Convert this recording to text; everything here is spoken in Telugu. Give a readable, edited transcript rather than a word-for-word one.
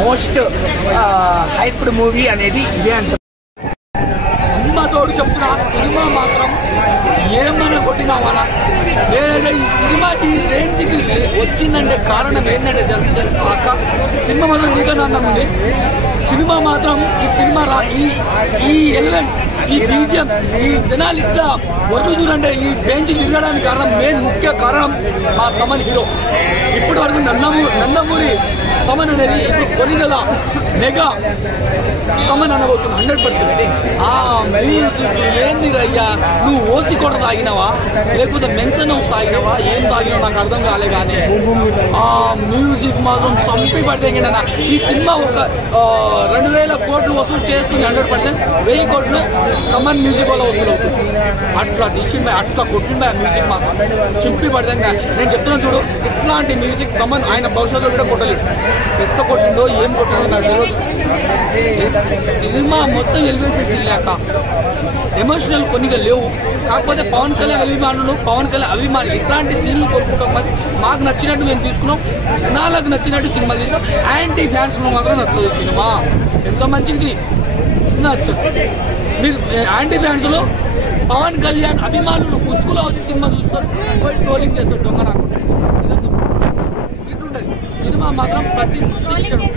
మోస్ట్ హైప్డ్ మూవీ అనేది ఇదే అని చెప్తాను. సినిమాతోడు చెప్తున్నా, సినిమా మాత్రం ఏమైనా కొట్టినావానా లేదా ఈ సినిమా ఈ రేంజ్కి వచ్చిందంటే కారణం ఏంటంటే అక్క సినిమా మాత్రం నీకన్నా ఉంది. సినిమా మాత్రం ఈ సినిమా ఈ ఎలిమెంట్స్, ఈ బీజిఎం, ఈ జనాలు ఇట్లా వరుదురంటే ఈ బెంచ్ తిరగడానికి కారణం, ముఖ్య కారణం మా తమన్ హీరో. ఇప్పటి వరకు నందమూరి తమన్ అనేది ఇప్పుడు కొనిదల మెగా తమన్ అనబోతున్నా 100%. ఆ మ్యూజిక్ ఏంది రయ్యా, నువ్వు ఓసి కూడా తాగినవా లేకపోతే మెన్షన్ హౌస్ తాగినవా, ఏం తాగినావు నాకు అర్థం కాలే. కానీ ఆ మ్యూజిక్ మాత్రం చంపి పడితే ఈ సినిమా ఒక 2000 కోట్లు వసూలు చేస్తుంది. 100% 1000 కోట్లు తమన్ మ్యూజిక్ వల్ల వసూలు అవుతుంది. అట్లా తీసింది, అట్లా కొట్టింది ఆ మ్యూజిక్ మాత్రం చింపి పడితే. నేను చెప్తున్నా చూడు, ఇట్లాంటి మ్యూజిక్ తమన్ ఆయన భవిష్యత్తులో కూడా కొట్టలేదు. ఎట్లా కొట్టిందో ఏం కొట్టిందో నాకు తెలియదు. సినిమా మొత్తం ఎలివేషన్స్ లేక ఎమోషనల్ కొన్నిగా లేవు. కాకపోతే పవన్ కళ్యాణ్ అభిమానులు ఇట్లాంటి సీన్లు కోరుకుంటాం. మరి మాకు నచ్చినట్టు మేము తీసుకున్నాం, జనాలకు నచ్చినట్టు సినిమా తీసుకున్నాం. యాంటీ ఫ్యాన్స్ మాత్రం నచ్చదు సినిమా. ఎంత మంచిది నచ్చదు. మీరు యాంటీ ఫ్యాన్స్ లో పవన్ కళ్యాణ్ అభిమానులు ముసుగులో వచ్చి సినిమా చూస్తారు, ట్రోలింగ్ చేస్తారు, దొంగ నాకు ఇట్లుంటది. సినిమా మాత్రం ప్రతి క్షణం